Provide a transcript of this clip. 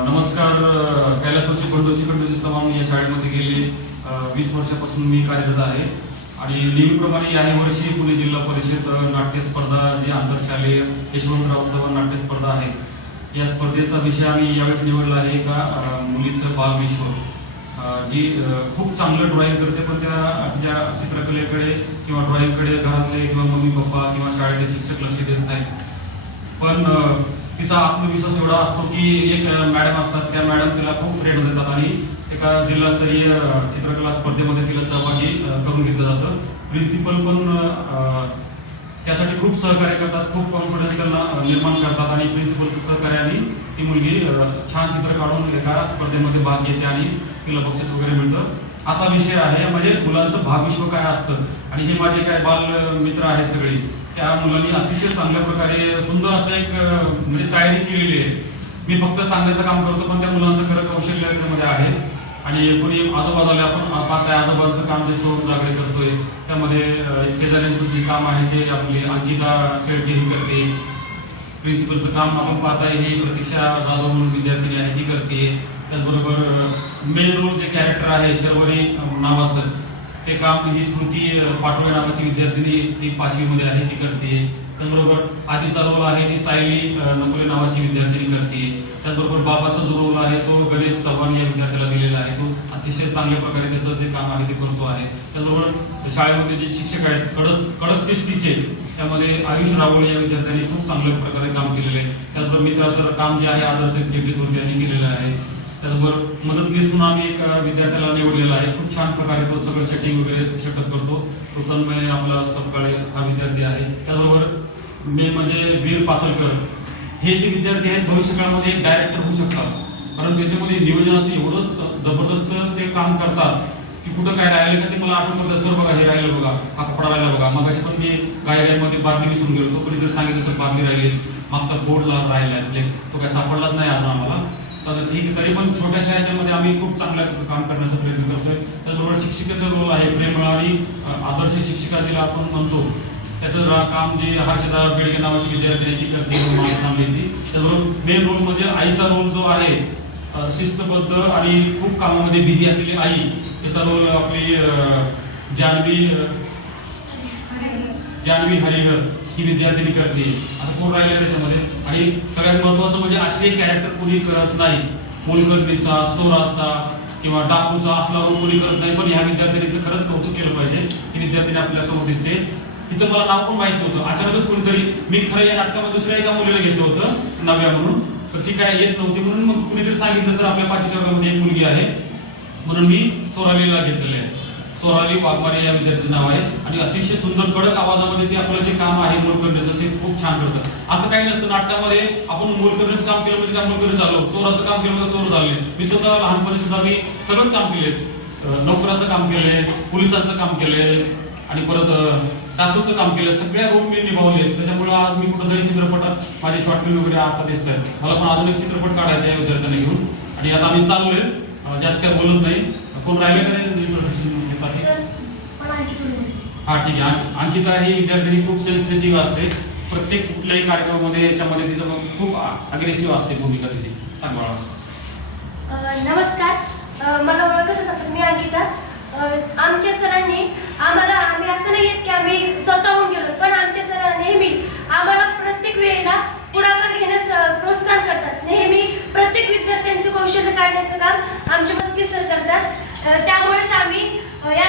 नमस्कार. कैलासवासी बंडोजी खंडोजी चव्हाण या शाळेमध्ये गेले 20 वर्षापासून मी कार्यरत आहे आणि नेहमीप्रमाणे याही वर्षी पुणे जिल्हा परिषद नाट्य स्पर्धा जी आंतरशालेय यशवंतराव चव्हाण नाट्य स्पर्धा आहे, या स्पर्धेचा विषय आम्ही यावेळेस निवडला आहे का मुलीचं बालविश्व, जी खूप चांगलं ड्रॉइंग करते, पण तिच्या चित्रकलेकडे किंवा ड्रॉइंगकडे घरातले किंवा मम्मी पप्पा किंवा शाळेतले शिक्षक लक्ष देत नाहीत. पण तिचा आत्मविश्वास एवढा असतो की एक मॅडम असतात, त्या मॅडम तिला खूप प्रेरणा देतात आणि एका जिल्हास्तरीय चित्रकला स्पर्धेमध्ये तिला सहभागी करून घेतलं जातं. प्रिन्सिपल पण त्यासाठी खूप सहकार्य करतात, खूप कॉन्फिडन्स त्यांना निर्माण करतात आणि प्रिन्सिपलच्या सहकार्याने ती मुलगी छान चित्र काढून एका स्पर्धेमध्ये भाग घेते आणि तिला बक्षीस वगैरे मिळतं. असा विषय आहे. म्हणजे मुलांचं भावविश्व काय असतं आणि हे माझे काय बाल मित्र आहेत सगळे, त्या मुलांनी अतिशय चांगल्या प्रकारे सुंदर असं एक म्हणजे तयारी केलेली आहे. मी फक्त सांगण्याचं काम करतो, पण त्या मुलांचं खरं कौशल्य त्यामध्ये आहे. आणि कोणी आजोबाला आपण पाहताय, आजोबांचं काम जे सोहम जागडे करतोय, त्यामध्ये शेजाऱ्यांचं जे काम आहे ते आपली अंकिता शेळके ही करते. प्रिन्सिपलचं काम आपण पाहताय हे प्रतीक्षा जाधव म्हणून विद्यार्थी आहे ती करते. त्याचबरोबर मेन रोल जे कॅरेक्टर आहे शर्वरी नावाचं, ते काम ही स्मृती पाटोळे नावाची विद्यार्थिनी ती 5वीमध्ये आहे ती करते. त्याचबरोबर आजीचा रोल आहे ती सायली नकोले नावाची विद्यार्थिनी करते. त्याचबरोबर बाबाचा जो रोल आहे तो गणेश चव्हाण या विद्यार्थ्याला दिलेला आहे, तो अतिशय चांगल्या प्रकारे त्याचं जे काम आहे ते करतो आहे. त्याचबरोबर शाळेमध्ये जे शिक्षक आहेत कडक शिस्तीचे, त्यामध्ये आयुष रावळे या विद्यार्थ्यांनी खूप चांगल्या प्रकारे काम केलेले आहे. त्याचबरोबर मित्राचं काम जे आहे आदर्श थोरके यांनी केलेलं आहे. त्याचबरोबर मदतनीस म्हणून आम्ही एक विद्यार्थ्याला निवडलेला आहे, खूप छान प्रकारे तो सगळं सेटिंग वगैरे सेटअप करतो. तो तन्मय आपला सपकाळे हा विद्यार्थी आहे. त्याचबरोबर मेन म्हणजे वीर पासलकर, हे जे विद्यार्थी आहेत भविष्यकाळामध्ये एक डायरेक्टर होऊ शकतात, कारण त्याच्यामध्ये नियोजनाचं एवढं जबरदस्त ते काम करतात की कुठं काय राहिले का ते मला आठवतं. सर बघा हे राहिलं बघा, हा कपडा राहिला बघा, मग अशी पण मी गायमध्ये बादली विसरून गेलो, तो कधीतरी सांगितलं सर बादली राहिली, मागचा बोर्ड राहिला फ्लेक्स, तो काय सापडलाच नाही अजून आम्हाला. तर ठीक, तरी पण छोट्याशा याच्यामध्ये आम्ही खूप चांगलं काम करण्याचा प्रयत्न करतोय. त्याचबरोबर शिक्षिकेचं रोल आहे प्रेमळ आणि आदर्श शिक्षिका जिला आपण म्हणतो, त्याचं काम जे हर्षदा बेडगे नावाची विद्यार्थी ती करते, थांबली ती. त्याचबरोबर मेन रोल म्हणजे आईचा रोल जो आहे, शिस्तबद्ध आणि खूप कामामध्ये बिझी असलेली आई, याचा रोल आपली जानवी हरिहर ही विद्यार्थिनी करते. आता कोण राहिलं त्याच्यामध्ये, आणि सगळ्यात महत्वाचं म्हणजे असे कॅरेक्टर कोणी करत नाही. मोलकरणीचा, चोराचा किंवा डाकूचा असला रोल कोणी करत नाही, पण ह्या विद्यार्थिनीचं खरंच कौतुक केलं पाहिजे. ही विद्यार्थिनी आपल्यासमोर दिसते. तिचं मला नाव पण माहित नव्हतं, अचानकच कोणीतरी, मी खरं या नाटकामध्ये दुसऱ्या एका मुलीला घेतलं होतं नव्या म्हणून, तर ती काय येत नव्हती म्हणून मग कुणीतरी सांगितलं सर आपल्या 5वीच्या वर्गामध्ये एक मुलगी आहे, म्हणून मी सोरालीला घेतलेलं आहे. सोराली वाघमारे या विद्यार्थ्याचं नाव आहे आणि अतिशय सुंदर कडक आवाजामध्ये ते आपलं जे काम आहे मोलकरणीचं ते खूप छान करतं. असं काही नसतं नाटकामध्ये आपण मोलकरणीचं काम केलं म्हणजे काय मोलकरणी झालो, चोराचं काम केलं म्हणजे चोर झाले. मी सुद्धा लहानपणी सुद्धा मी सगळंच काम केले, नोकराचं काम केलंय, पोलिसांचं काम केलंय आणि परत डाकूचं काम केलं. सगळ्या रोल मी निभावले. त्याच्यामुळे आज मी कुठेतरी चित्रपटात माझे शॉर्ट फिल्म वगैरे आता दिसत आहेत. मला पण अजून एक चित्रपट काढायचा आहे विद्यार्थ्यांनी घेऊन, आणि आता आम्ही चाललोय, जास्त काय बोलत नाही. कोण राहिले का नाही? हा ठीक आहे. अंकिता ही विद्यार्थिनी खूप सेन्सिटिव्ह असते, प्रत्येक कुठल्याही कार्यक्रमामध्ये याच्यामध्ये तिचं खूप अग्रेसिव्ह असते भूमिका तिची. सांग बाळा. नमस्कार, मला ओळखतच असेल, मी अंकिता. आमच्या सरांनी आम्ही असं नाही की आम्ही स्वतःहून गेलो, पण आमच्या सर नेहमी आम्हाला प्रत्येक वेळेला पुढाकार घेण्यास प्रोत्साहन करतात. नेहमी प्रत्येक विद्यार्थ्यांचे कौशल्य काढण्याचं काम आमचे मस्के सर करतात. त्यामुळेच आम्ही या